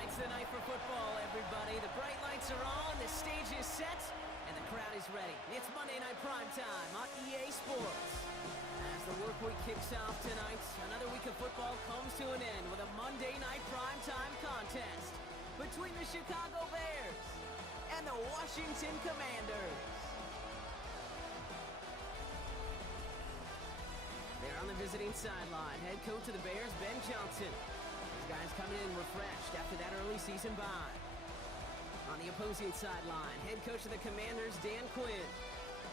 Tonight's the night for football, everybody. The bright lights are on, the stage is set, and the crowd is ready. It's Monday Night Primetime on EA Sports. As the work week kicks off tonight, another week of football comes to an end with a Monday Night Primetime contest between the Chicago Bears and the Washington Commanders. They're on the visiting sideline. Head coach of the Bears, Ben Johnson. These guys coming in refreshed after that early season bye. On the opposing sideline, head coach of the Commanders, Dan Quinn.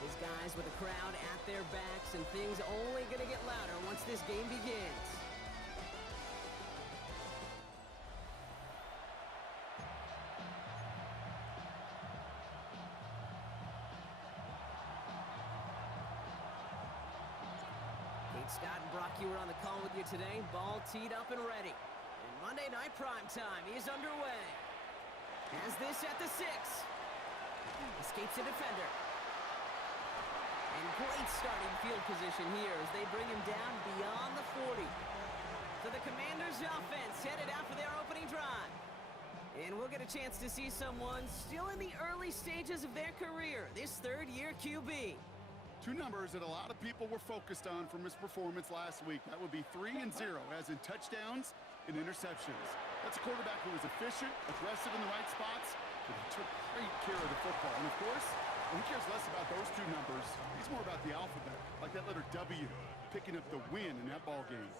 His guys with the crowd at their backs, and things only going to get louder once this game begins. Scott and Brock, you were on the call with you today. Ball teed up and ready. And Monday Night Primetime is underway. Has this at the 6. Escapes a defender. And great starting field position here as they bring him down beyond the 40. So the Commanders' offense headed out for their opening drive. And we'll get a chance to see someone still in the early stages of their career, this third-year QB. Two numbers that a lot of people were focused on from his performance last week. That would be 3 and 0, as in touchdowns and interceptions. That's a quarterback who was efficient, aggressive in the right spots, but he took great care of the football. And of course, he cares less about those two numbers. He's more about the alphabet, like that letter W, picking up the win in that ball game.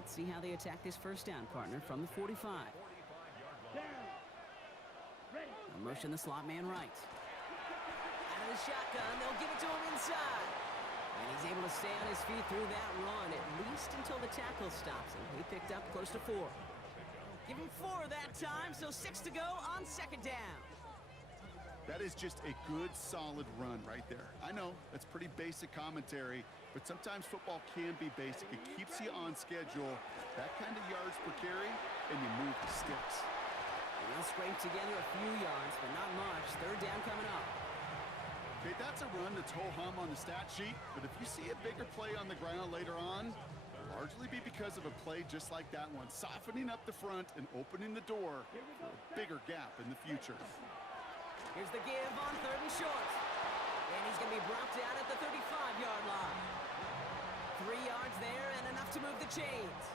Let's see how they attack this first down, partner, from the 45. They'll motion the slot man right. Out of the shotgun, they'll give it to him inside. And he's able to stay on his feet through that run, at least until the tackle stops him. He picked up close to 4. Give him 4 that time, so 6 to go on second down. That is just a good, solid run right there. I know, that's pretty basic commentary, but sometimes football can be basic. It keeps you on schedule, that kind of yards per carry, and you move the sticks. And they'll scrape together a few yards, but not much. Third down coming up. Okay, that's a run that's ho-hum on the stat sheet, but if you see a bigger play on the ground later on, it'll largely be because of a play just like that one, softening up the front and opening the door for a bigger gap in the future. Here's the give on 3rd and short. And he's going to be brought down at the 35-yard line. 3 yards there and enough to move the chains.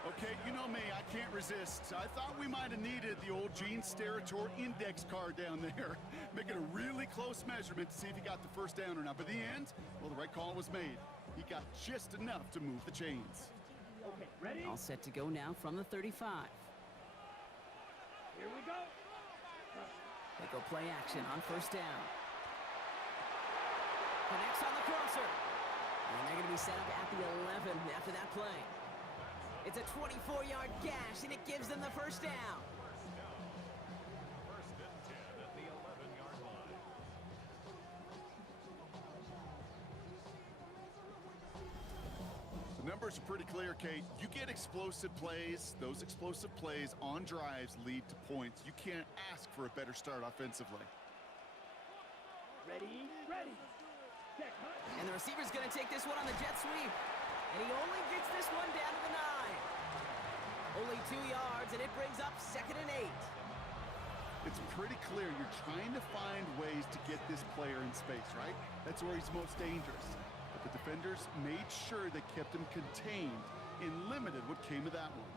Okay, you know me, I can't resist. I thought we might have needed the old Gene Steratore index card down there. Making a really close measurement to see if he got the first down or not. But in the end, well, the right call was made. He got just enough to move the chains. Okay, ready? All set to go now from the 35. Here we go. They go play action on first down. Connects on the crosser. And they're going to be set up at the 11 after that play. It's a 24-yard gash, and it gives them the first down. First and 10 at the 11-yard line. The numbers are pretty clear, Kate. You get explosive plays. Those explosive plays on drives lead to points. You can't ask for a better start offensively. Ready, ready. Check, And the receiver's going to take this one on the jet sweep. And he only gets this one down to the 9. Only 2 yards, and it brings up 2nd and 8. It's pretty clear you're trying to find ways to get this player in space, right? That's where he's most dangerous. But the defenders made sure they kept him contained and limited what came of that one.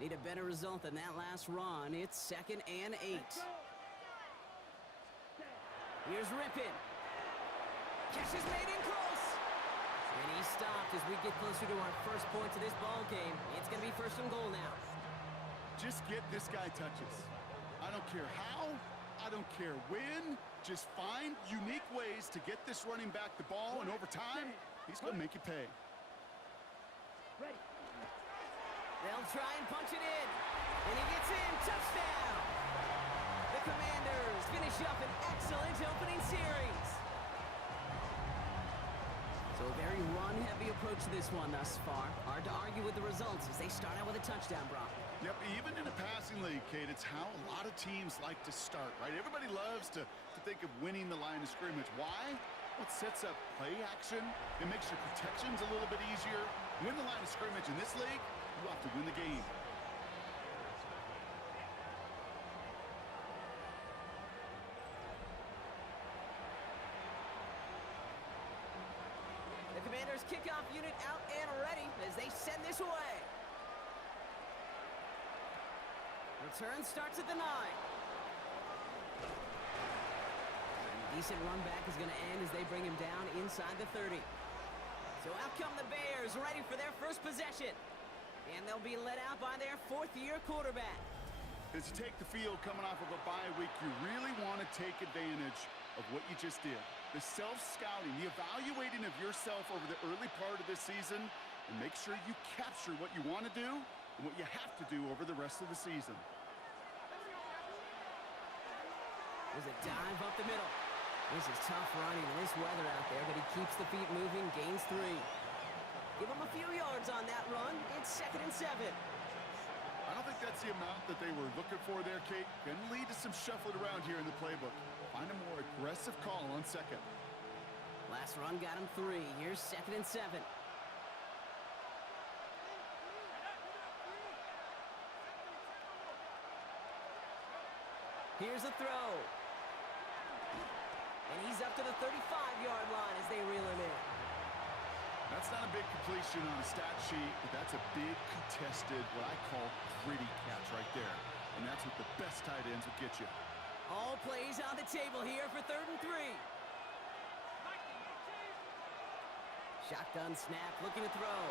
Need a better result than that last run. It's 2nd and 8. Here's Rippin. Catch is made in close. And he stopped as we get closer to our first point to this ball game. It's going to be 1st and goal now. Just get this guy touches. I don't care how, I don't care when. Just find unique ways to get this running back the ball, and over time, he's going to make you pay. ready. They'll try and punch it in. And he gets in. Touchdown! The Commanders finish up an excellent opening series. So a very run-heavy approach to this one thus far. Hard to argue with the results as they start out with a touchdown, Brock. Yep, even in a passing league, Kate, it's how a lot of teams like to start, right? Everybody loves to think of winning the line of scrimmage. Why? Well, it sets up play action. It makes your protections a little bit easier. Win the line of scrimmage in this league, you have to win the game. Bears kickoff unit out and ready as they send this away. Return starts at the 9. Decent run back is going to end as they bring him down inside the 30. So out come the Bears, ready for their first possession. And they'll be led out by their fourth-year quarterback. As you take the field coming off of a bye week, you really want to take advantage of what you just did. The self-scouting, the evaluating of yourself over the early part of this season, and make sure you capture what you want to do and what you have to do over the rest of the season. There's a dive up the middle. This is tough running in this weather out there, but he keeps the feet moving, gains 3. Give him a few yards on that run. It's 2nd and 7. I don't think that's the amount that they were looking for there, Kate. Can lead to some shuffling around here in the playbook. Find a more aggressive call on 2nd. Last run got him 3. Here's 2nd and 7. Here's a throw. And he's up to the 35-yard line as they reel him in. That's not a big completion on a stat sheet, but that's a big contested, what I call gritty catch right there. And that's what the best tight ends will get you. All plays on the table here for 3rd and 3. Shotgun snap, looking to throw.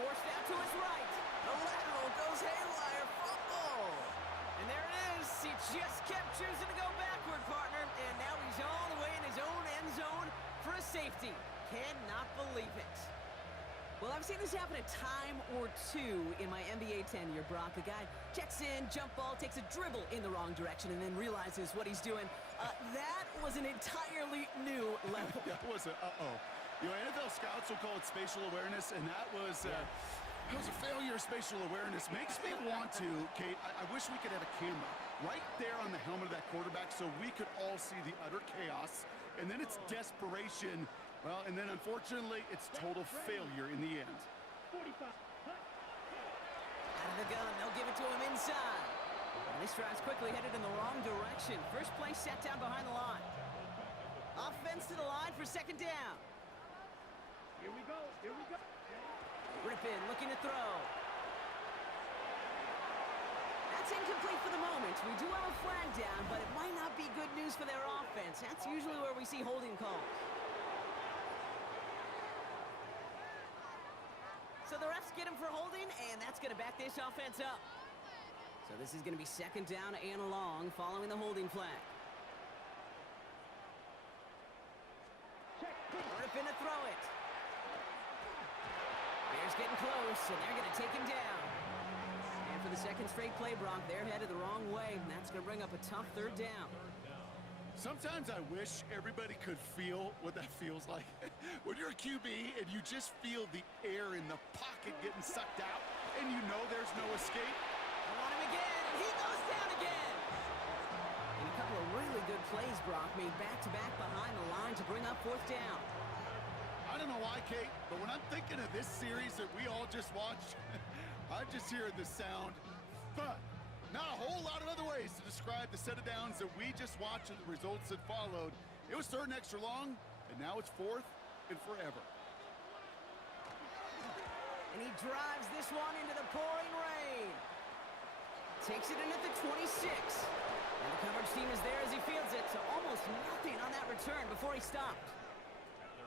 Forced out to his right. The lateral goes haywire. Fumble. And there it is. He just kept choosing to go backward, partner. And now he's all the way in his own end zone for a safety. Cannot believe it. Well, I've seen this happen a time or two in my NBA tenure, Brock. A guy checks in, jump ball, takes a dribble in the wrong direction, and then realizes what he's doing. That was an entirely new level. That was a uh-oh. You know, NFL scouts will call it spatial awareness, and that was a failure of spatial awareness. Makes me want to, Kate, I wish we could have a camera right there on the helmet of that quarterback so we could all see the utter chaos, and then it's desperation. Well, and then unfortunately, it's total failure in the end. 45. Out of the gun, they'll give it to him inside. And this drive's quickly headed in the wrong direction. First play set down behind the line. Offense to the line for 2nd down. Here we go. Here we go. Rippin looking to throw. That's incomplete for the moment. We do have a flag down, but it might not be good news for their offense. That's usually where we see holding calls. So the refs get him for holding, and that's going to back this offense up. So this is going to be 2nd down and long following the holding flag. Rippin to throw it. Bears getting close, and they're going to take him down. And for the 2nd straight play, Brock, they're headed the wrong way, and that's going to bring up a tough 3rd down. Sometimes I wish everybody could feel what that feels like. When you're a QB and you just feel the air in the pocket getting sucked out, and you know there's no escape. I want him again, and he goes down again. And a couple of really good plays, Brock, made back-to-back behind the line to bring up 4th down. I don't know why, Kate, but when I'm thinking of this series that we all just watched, I just hear the sound thud. Not a whole lot of other ways to describe the set of downs that we just watched and the results that followed. It was 3rd and extra long, and now it's 4th and forever. And he drives this one into the pouring rain. Takes it in at the 26. And the coverage team is there as he fields it, so almost nothing on that return before he stopped.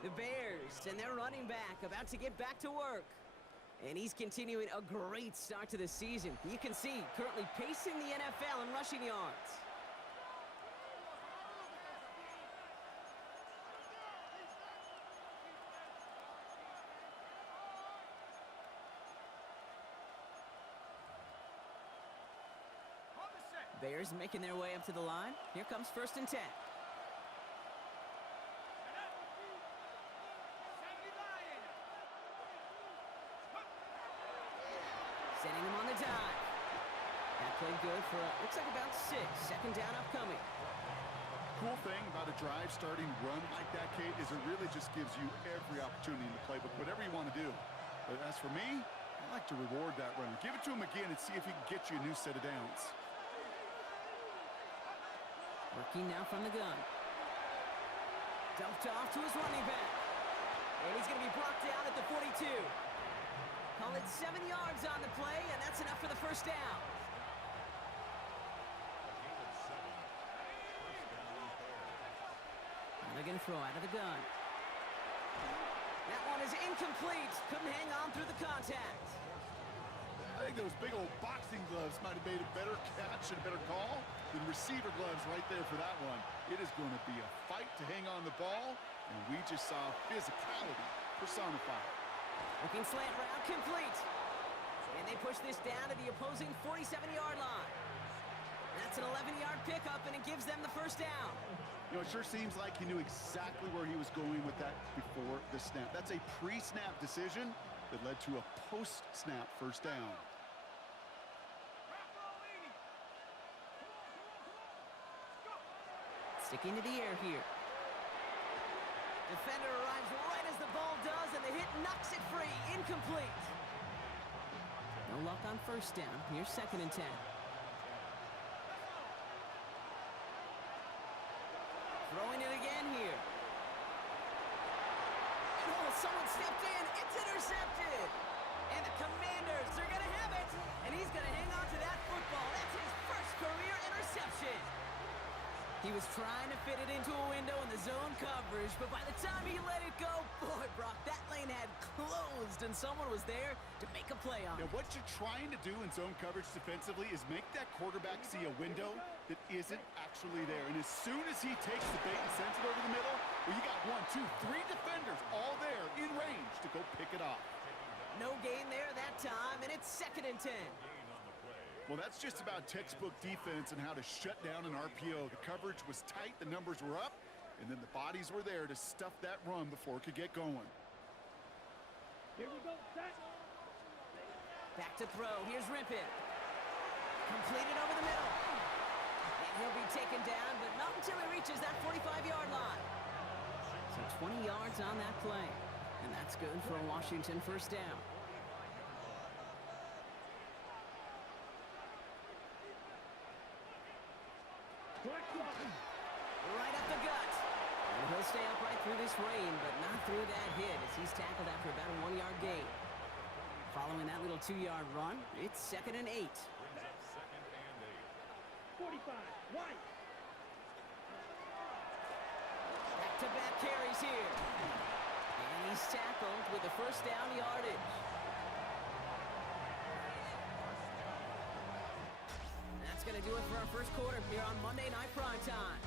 The Bears and their running back about to get back to work. And he's continuing a great start to the season. You can see, currently pacing the NFL in rushing yards. Bears making their way up to the line. Here comes 1st and 10. Sending him on the dive. That played good for, looks like about 6. 2nd down upcoming. Cool thing about a drive starting run like that, Kate, is it really just gives you every opportunity in the playbook, whatever you want to do. But as for me, I like to reward that runner. Give it to him again and see if he can get you a new set of downs. Working now from the gun. Dumped off to his running back. And he's going to be brought down at the 42. Call it 7 yards on the play, and that's enough for the first down. And they're going to throw out of the gun. That one is incomplete. Couldn't hang on through the contact. I think those big old boxing gloves might have made a better catch and a better call than receiver gloves right there for that one. It is going to be a fight to hang on the ball, and we just saw physicality personified. Looking slant route complete. And they push this down to the opposing 47-yard line. That's an 11-yard pickup, and it gives them the first down. You know, it sure seems like he knew exactly where he was going with that before the snap. That's a pre-snap decision that led to a post-snap first down. Sticking to the air here. Defender arrives right as the ball does, and the hit knocks it free. Incomplete. No luck on first down. Here's 2nd and 10. Throwing it again here. And someone stepped in. It's intercepted. And the Commanders are going to have it. And he's going to hang on to that football. That's his first career interception. He was trying to fit it into a window in the zone coverage, but by the time he let it go, boy, Brock, that lane had closed, and someone was there to make a play on it. Now, what you're trying to do in zone coverage defensively is make that quarterback see a window that isn't actually there. And as soon as he takes the bait and sends it over the middle, well, you got 1, 2, 3 defenders all there in range to go pick it off. No gain there that time, and it's 2nd and 10. Well, that's just about textbook defense and how to shut down an RPO. The coverage was tight, the numbers were up, and then the bodies were there to stuff that run before it could get going. Here we go, set. Back to throw. Here's Rimpin. Completed over the middle. And he'll be taken down, but not until he reaches that 45-yard line. So 20 yards on that play. And that's good for a Washington first down. Right up the gut. And he'll stay upright through this rain, but not through that hit as he's tackled after about a 1-yard gain. Following that little 2-yard run, it's 2nd and 8. 45, White. Back-to-back carries here. And he's tackled with the first down yardage. That's going to do it for our first quarter here on Monday Night Primetime.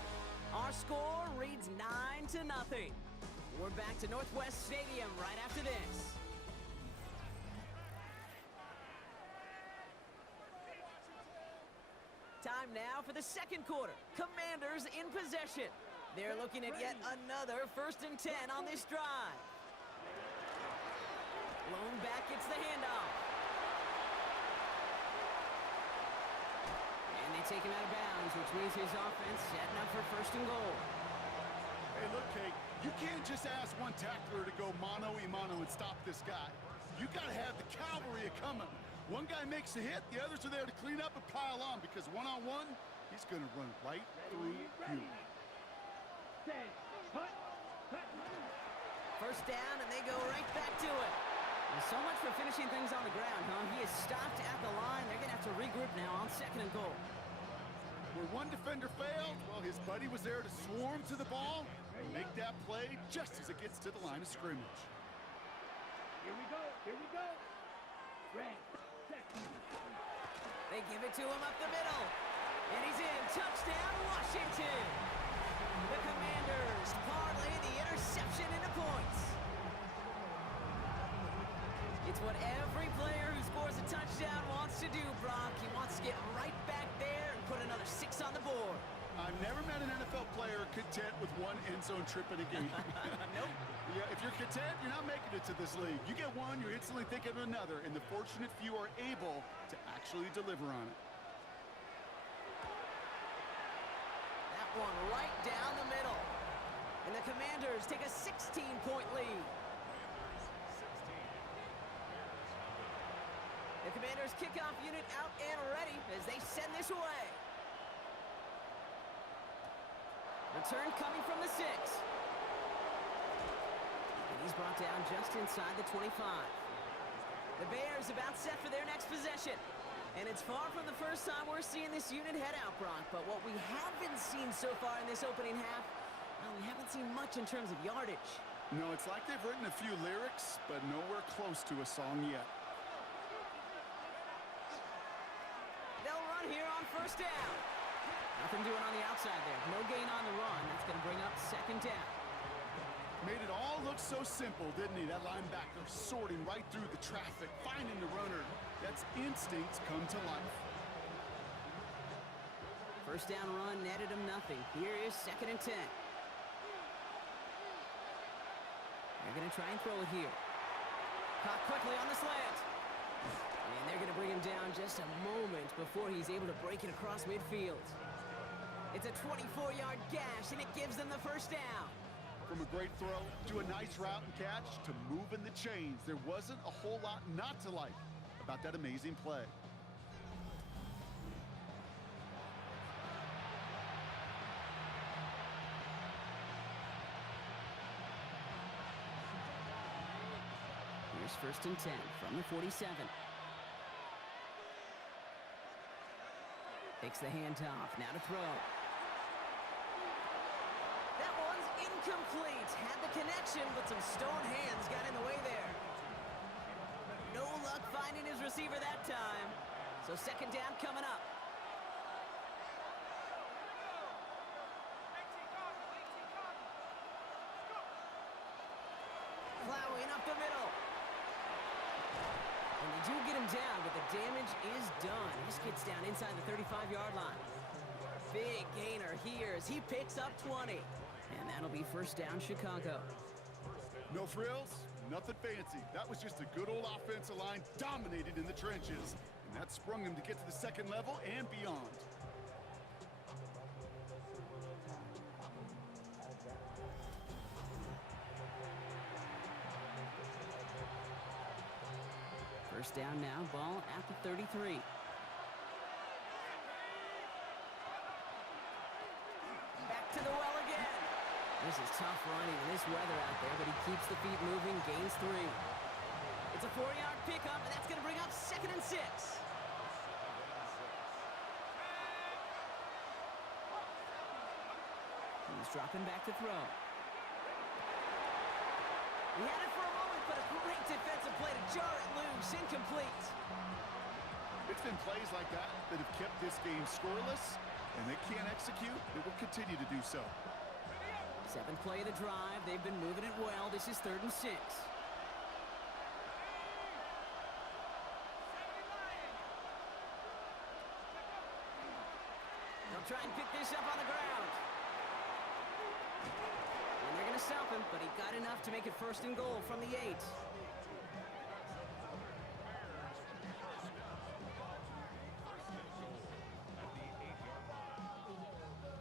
Our score reads 9-0. We're back to Northwest Stadium right after this. Time now for the second quarter. Commanders in possession. They're looking at yet another 1st and 10 on this drive. Blown back, it's the handoff. And they take him out of bounds, which means his offense setting up for 1st and goal. Hey, look, Kate, you can't just ask one tackler to go mano-a-mano and stop this guy. You got to have the cavalry coming. One guy makes a hit, the others are there to clean up and pile on, because one-on-one, he's going to run right through you. 10, hut, hut. First down, and they go right back to it. And so much for finishing things on the ground, huh? He is stopped at the line. They're going to have to regroup now on 2nd and goal. Where one defender failed, well, his buddy was there to swarm to the ball and make that play just as it gets to the line of scrimmage. Here we go, here we go. Red, set. They give it to him up the middle. And he's in. Touchdown, Washington. The Commanders parlay the interception into points. It's what every player who scores a touchdown wants to do, Brock. He wants to get right back there and put another 6 on the board. I've never met an NFL player content with one end zone trip in a game. Nope. Yeah, if you're content, you're not making it to this league. You get one, you're instantly thinking of another, and the fortunate few are able to actually deliver on it. That one right down the middle. And the Commanders take a 16-point lead. The Commanders kickoff unit out and ready as they send this away. Return coming from the 6. And He's brought down just inside the 25. The Bears about set for their next possession. And it's far from the first time we're seeing this unit head out, Brock. But what we haven't seen so far in this opening half, well, we haven't seen much in terms of yardage. No, it's like they've written a few lyrics, but nowhere close to a song yet. They'll run here on first down. Nothing doing on the outside there. No gain on the run. That's going to bring up second down. Made it all look so simple, didn't he? That linebacker sorting right through the traffic, finding the runner. That's instinct come to life. First down run netted him nothing. Here is second and 10. They're going to try and throw it here. Caught quickly on the slant. And they're going to bring him down just a moment before he's able to break it across midfield. It's a 24-yard gash, and it gives them the first down. From a great throw to a nice route and catch to moving the chains, there wasn't a whole lot not to like about that amazing play. Here's first and 10 from the 47. Takes the handoff, now to throw. That one's incomplete. Had the connection, but some stone hands got in the way there. No luck finding his receiver that time. So second down coming up. Plowing up the middle. And they do get him down, but the damage is done. He just gets down inside the 35-yard line. Big gainer here as he picks up 20. And that'll be first down, Chicago. No frills, nothing fancy. That was just a good old offensive line dominated in the trenches. And that sprung him to get to the second level and beyond. First down now, ball at the 33. Back to the well again. This is tough running in this weather out there, but he keeps the feet moving, gains 3. It's a 4-yard pickup, and that's going to bring up second and 6. He's dropping back to throw. He had it for a moment, but a great defensive play to jar it loose, incomplete. It's been plays like that that have kept this game scoreless, and they can't execute. They will continue to do so. 7th play of the drive. They've been moving it well. This is 3rd and 6. They'll try and pick this up on the ground. And they're going to stop him, but he got enough to make it 1st and goal from the 8.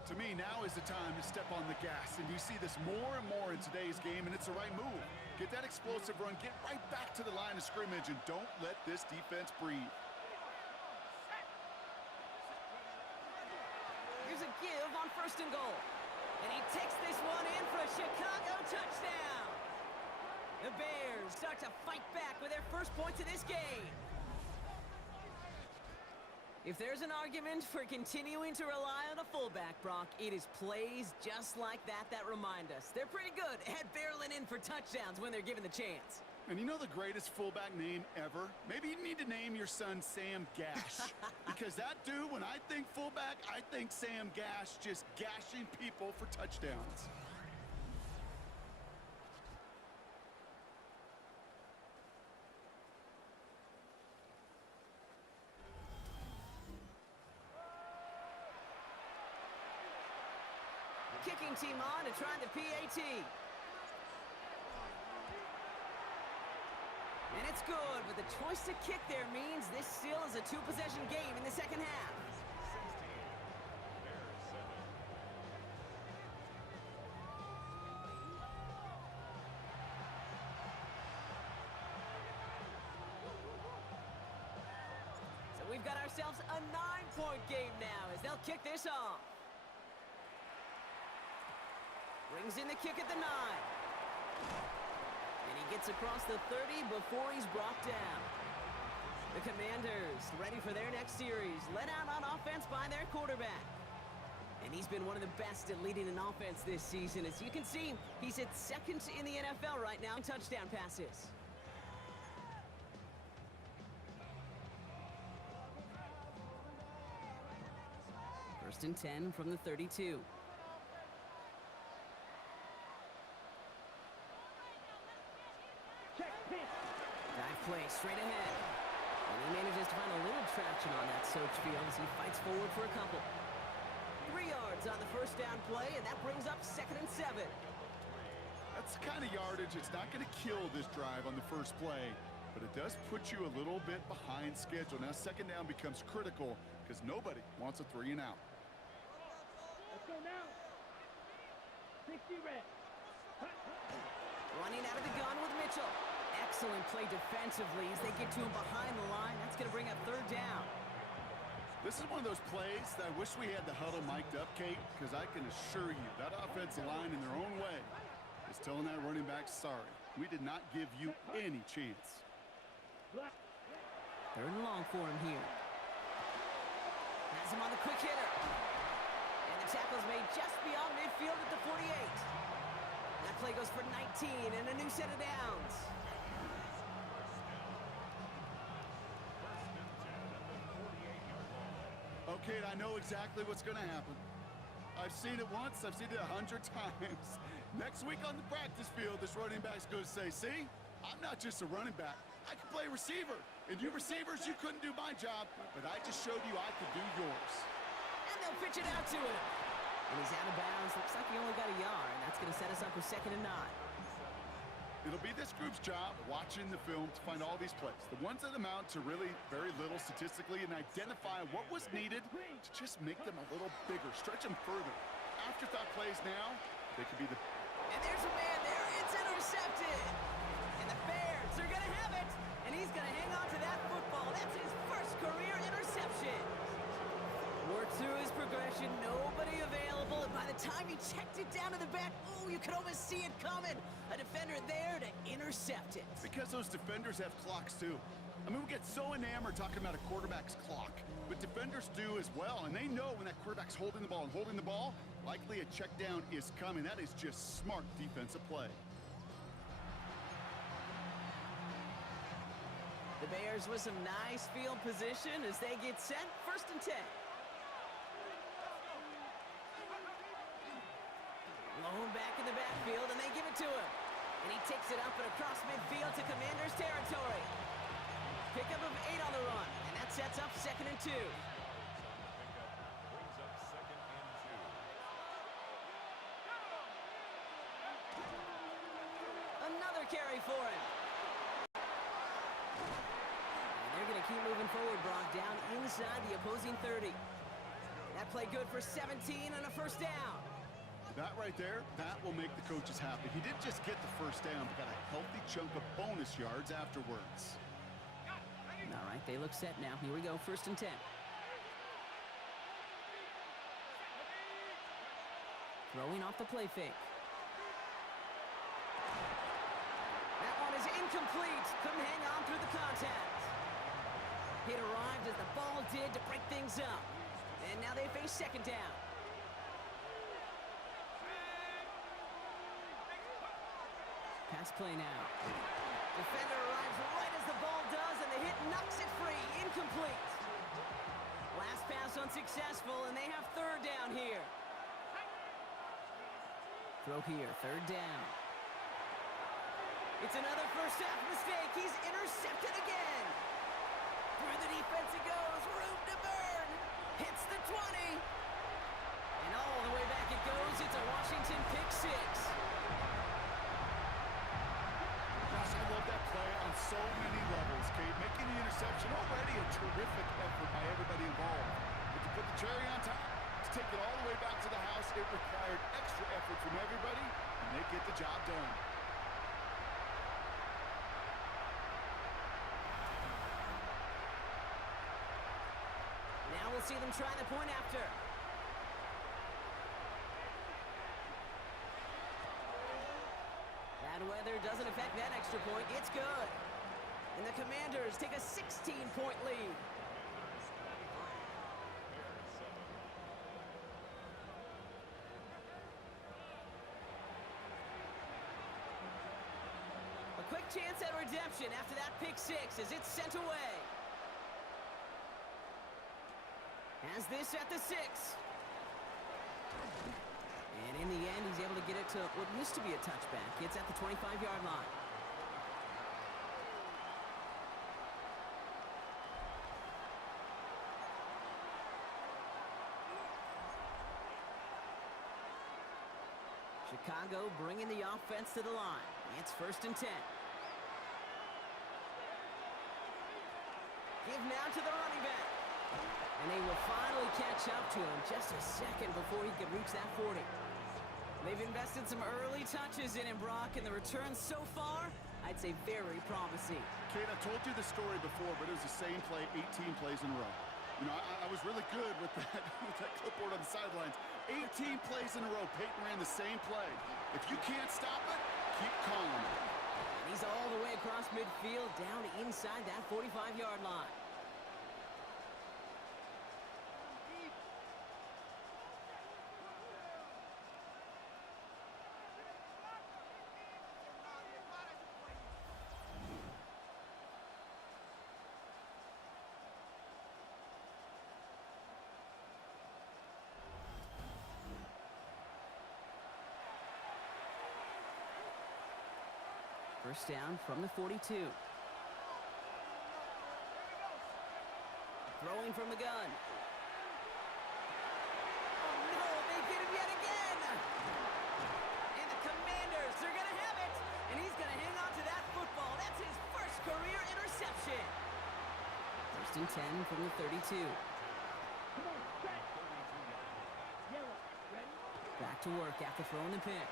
To me, now is the time to step on the gas, and you see this more and more in today's game, and it's the right move. Get that explosive run, get right back to the line of scrimmage, and don't let this defense breathe. Here's a give on 1st and goal. And he takes this one in for a Chicago touchdown. The Bears start to fight back with their first points of this game. If there's an argument for continuing to rely on a fullback, Brock, it is plays just like that that remind us. They're pretty good at barreling in for touchdowns when they're given the chance. And you know the greatest fullback name ever? Maybe you need to name your son Sam Gash. Because that dude, when I think fullback, I think Sam Gash just gashing people for touchdowns. Kicking team on to try the PAT. And it's good, but the choice to kick there means this still is a 2-possession game in the second half. So we've got ourselves a 9-point game now as they'll kick this off. Brings in the kick at the 9. And he gets across the 30 before he's brought down. The Commanders ready for their next series, led out on offense by their quarterback. And he's been one of the best at leading an offense this season. As you can see, he's at second in the NFL right now in touchdown passes. First and 10 from the 32. Check pitch. Dive play straight ahead. And he manages to find a little traction on that search field as he fights forward for a couple. 3 yards on the first down play, and that brings up 2nd and 7. That's the kind of yardage it's not going to kill this drive on the first play, but it does put you a little bit behind schedule. Now 2nd down becomes critical because nobody wants a 3 and out. Let's go now. 60 red. Running out of the gun with Mitchell. Excellent play defensively as they get to him behind the line. That's going to bring up 3rd down. This is one of those plays that I wish we had the huddle mic'd up, Kate, because I can assure you that offensive line in their own way is telling that running back, sorry, we did not give you any chance. 3rd and long for him here. Has him on the quick hitter. And the tackle's made just beyond midfield at the 48. That play goes for 19 and a new set of downs. Okay, I know exactly what's going to happen. I've seen it once, I've seen it 100 times. Next week on the practice field, this running back's going to say, see, I'm not just a running back. I can play receiver. And you receivers, you couldn't do my job, but I just showed you I could do yours. And they'll pitch it out to him. And he's out of bounds. Looks like he only got a yard. That's going to set us up for 2nd and 9. It'll be this group's job watching the film to find all these plays, the ones that amount to really very little statistically, and identify what was needed to just make them a little bigger, stretch them further. Afterthought plays now, they could be the... And there's a man there. It's intercepted. And the Bears are going to have it. And he's going to hang on to that football. That's his first career interception. Worked through his progression, nobody available, and by the time he checked it down to the back, oh, you could almost see it coming. A defender there to intercept it. Because those defenders have clocks too. I mean, we get so enamored talking about a quarterback's clock, but defenders do as well, and they know when that quarterback's holding the ball, likely a check down is coming. That is just smart defensive play. The Bears with some nice field position as they get set. 1st and 10. Lone back in the backfield, and they give it to him. And he takes it up and across midfield to Commanders territory. Pickup of 8 on the run, and that sets up 2nd and 2. Another carry for him. And they're going to keep moving forward, Brock, down inside the opposing 30. That play good for 17 and a 1st down. That right there, that will make the coaches happy. He didn't just get the 1st down, but got a healthy chunk of bonus yards afterwards. All right, they look set now. Here we go, 1st and 10. Throwing off the play fake. That one is incomplete. Couldn't hang on through the contact. Hit arrived as the ball did to break things up. And now they face 2nd down. Pass play now. Defender arrives right as the ball does, and the hit knocks it free. Incomplete. Last pass unsuccessful, and they have 3rd down here. Throw here, 3rd down. It's another first half mistake. He's intercepted again. Through the defense it goes. Room to burn. Hits the 20. And all the way back it goes. It's a Washington pick 6. Gosh, I love that play on so many levels, Kate. Making the interception already a terrific effort by everybody involved. But to put the cherry on top, to take it all the way back to the house, it required extra effort from everybody, and they get the job done. Now we'll see them try the point after. That Bad weather doesn't affect that extra point. It's good. And the Commanders take a 16-point lead. A quick chance at redemption after that pick six as it's sent away. Has this at the 6. And in the end, he's able to get it to what used to be a touchback. It's at the 25-yard line. Chicago bringing the offense to the line. It's 1st and 10. Give now to the running back. And they will finally catch up to him just a second before he could reach that 40. They've invested some early touches in him, Brock, and the returns so far, I'd say very promising. Kate, I told you the story before, but it was the same play 18 plays in a row. You know, I was really good with that, with that clipboard on the sidelines. 18 plays in a row. Peyton ran the same play. If you can't stop it, keep calling it. And he's all the way across midfield, down inside that 45-yard line. First down from the 42. Throwing from the gun. Oh no, they get him yet again! And the Commanders, they're gonna have it! And he's gonna hang on to that football. That's his first career interception. 1st and 10 from the 32. Come on, set. Yellow, ready? Back to work after throwing the pick.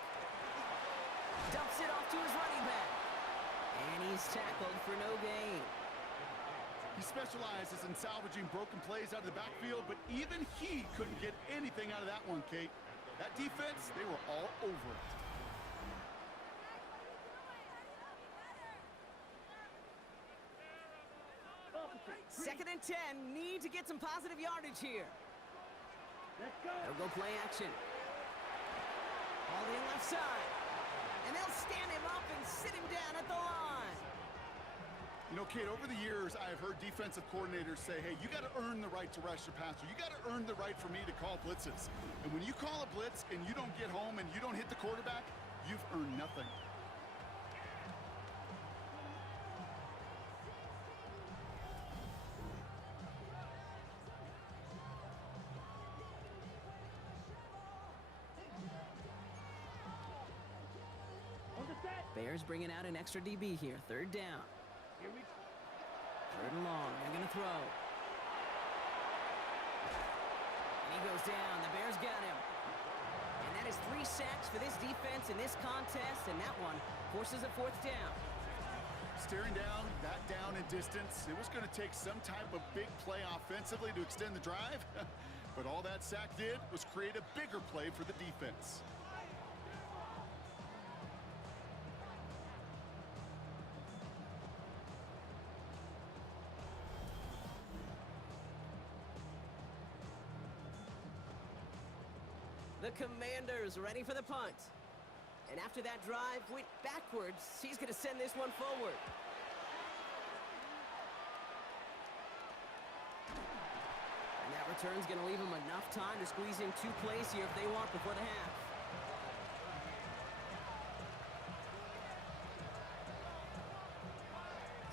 Dumps it off to his running back. And he's tackled for no gain. He specializes in salvaging broken plays out of the backfield, but even he couldn't get anything out of that one, Kate. That defense, they were all over it. Opposite. 2nd and 10. Need to get some positive yardage here. Let's go. They'll go play action. All in left side. And they'll stand him up and sit him down at the line. You know, Kate, over the years, I've heard defensive coordinators say, hey, you got to earn the right to rush the passer. You got to earn the right for me to call blitzes. And when you call a blitz and you don't get home and you don't hit the quarterback, you've earned nothing. Bears bringing out an extra DB here. 3rd down. Here we go. 3rd and long. They're going to throw. And he goes down. The Bears got him. And that is 3 sacks for this defense in this contest. And that one forces a 4th down. Staring down, that down in distance, it was going to take some type of big play offensively to extend the drive. But all that sack did was create a bigger play for the defense. The Commanders ready for the punt. And after that drive went backwards, he's going to send this one forward. And that return's going to leave him enough time to squeeze in 2 plays here if they want before the half.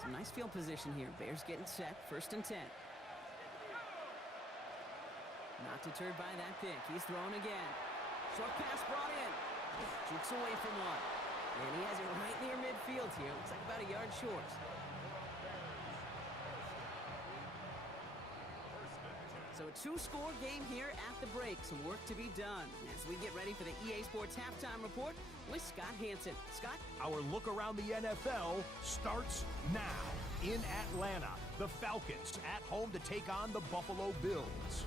Some nice field position here. Bears getting set. 1st and 10. Not deterred by that pick. He's thrown again. Short pass brought in. Jukes away from one. And he has it right near midfield here. Looks like about a yard short. So a 2-score game here at the break. Some work to be done as we get ready for the EA Sports Halftime Report with Scott Hansen. Scott? Our look around the NFL starts now. In Atlanta, the Falcons at home to take on the Buffalo Bills.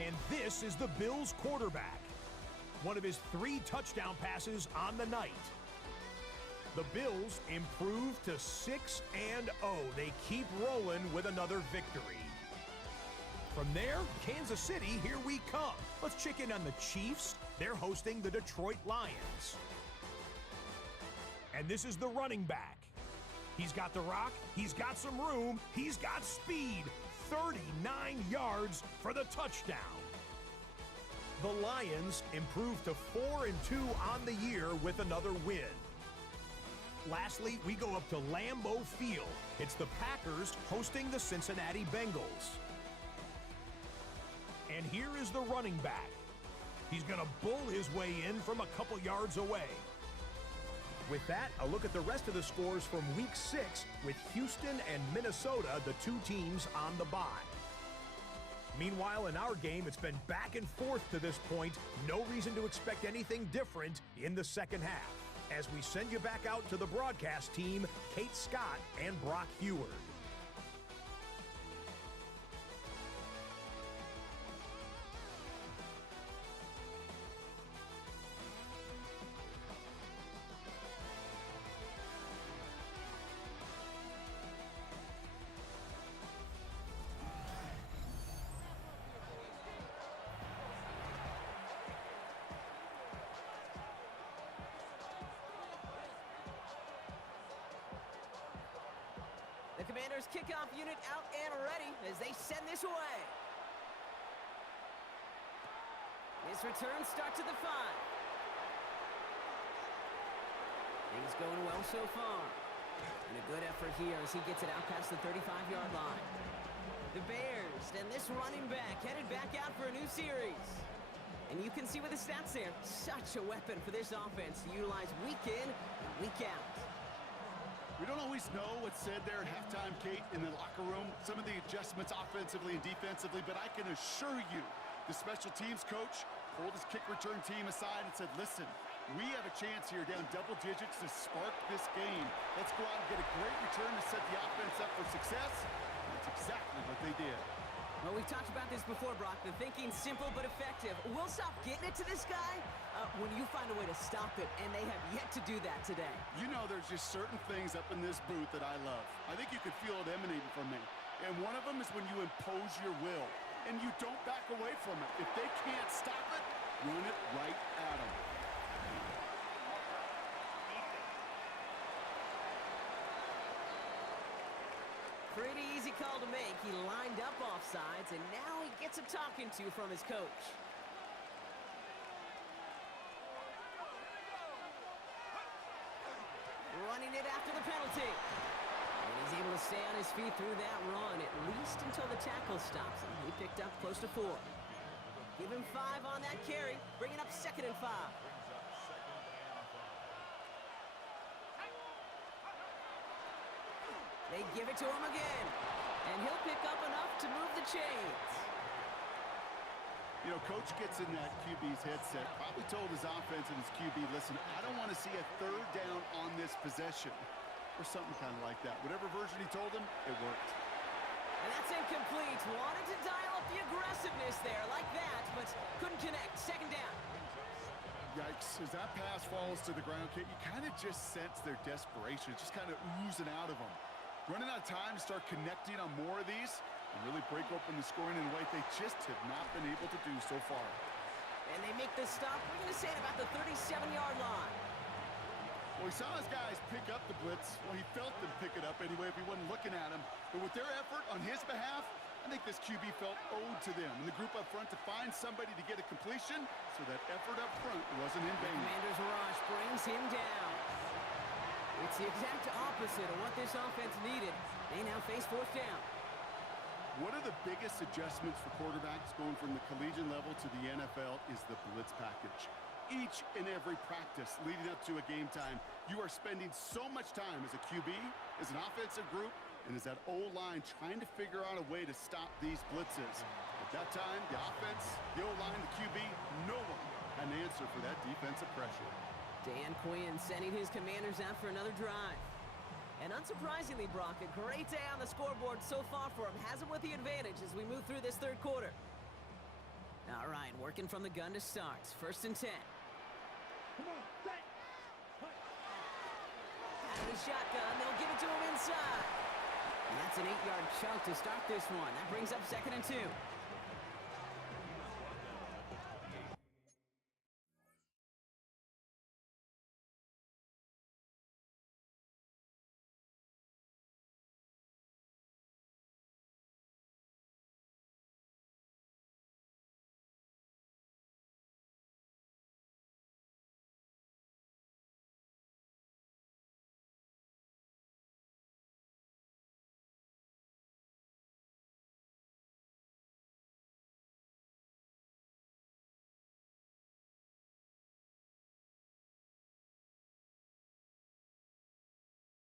And this is the Bills quarterback. one of his 3 touchdown passes on the night. The Bills improve to 6-0. They keep rolling with another victory. From there, Kansas City, here we come. Let's check in on the Chiefs. They're hosting the Detroit Lions. And this is the running back. He's got the rock, he's got some room, he's got speed. 39 yards for the touchdown. The Lions improved to 4-2 on the year with another win. Lastly, we go up to Lambeau Field. It's the Packers hosting the Cincinnati Bengals. And here is the running back. He's going to bull his way in from a couple yards away. With that, a look at the rest of the scores from Week 6 with Houston and Minnesota, the 2 teams on the bye. Meanwhile, in our game, it's been back and forth to this point. No reason to expect anything different in the second half. As we send you back out to the broadcast team, Kate Scott and Brock Heward. The Commanders' kickoff unit out and ready as they send this away. This return starts at the 5. Things going well so far. And a good effort here as he gets it out past the 35-yard line. The Bears and this running back headed back out for a new series. And you can see with the stats there, such a weapon for this offense to utilize week in and week out. We don't always know what's said there at halftime, Kate, in the locker room. Some of the adjustments offensively and defensively, but I can assure you the special teams coach pulled his kick return team aside and said, listen, we have a chance here down double digits to spark this game. Let's go out and get a great return to set the offense up for success. And that's exactly what they did. Well, we've talked about this before, Brock. The thinking's simple but effective. We'll stop getting it to this guy when you find a way to stop it, and they have yet to do that today. You know there's just certain things up in this booth that I love. I think you could feel it emanating from me. And one of them is when you impose your will, and you don't back away from it. If they can't stop it, run it right at them. Pretty easy call to make. He lined up offsides, and now he gets a talking to from his coach. Running it after the penalty. And he's able to stay on his feet through that run, at least until the tackle stops him. He picked up close to 4. Give him 5 on that carry, bringing up 2nd and 5. They give it to him again, and he'll pick up enough to move the chains. You know, coach gets in that QB's headset, probably told his offense and his QB, listen, I don't want to see a 3rd down on this possession, or something kind of like that. Whatever version he told him, it worked. And that's incomplete. Wanted to dial up the aggressiveness there like that, but couldn't connect. 2nd down. Yikes, as that pass falls to the ground, Kate, you kind of just sense their desperation. It's just kind of oozing out of them. Running out of time to start connecting on more of these and really break open the scoring in a way they just have not been able to do so far. And they make the stop. We're going to say at about the 37-yard line. Well, he saw his guys pick up the blitz. Well, he felt them pick it up anyway if he wasn't looking at him. But with their effort on his behalf, I think this QB felt owed to them and the group up front to find somebody to get a completion, so that effort up front wasn't in vain. Commander's rush brings him down. It's the exact opposite of what this offense needed. They now face 4th down. One of the biggest adjustments for quarterbacks going from the collegiate level to the NFL is the blitz package. Each and every practice leading up to a game time, you are spending so much time as a QB, as an offensive group, and as that O-line trying to figure out a way to stop these blitzes. At that time, the offense, the O-line, the QB, no one had an answer for that defensive pressure. Dan Quinn sending his Commanders out for another drive. And unsurprisingly, Brock, a great day on the scoreboard so far for him. Has him with the advantage as we move through this 3rd quarter. All right, working from the gun to start. 1st and 10. Come on, set. Out of the shotgun, they'll give it to him inside. And that's an 8-yard chunk to start this one. That brings up 2nd and 2.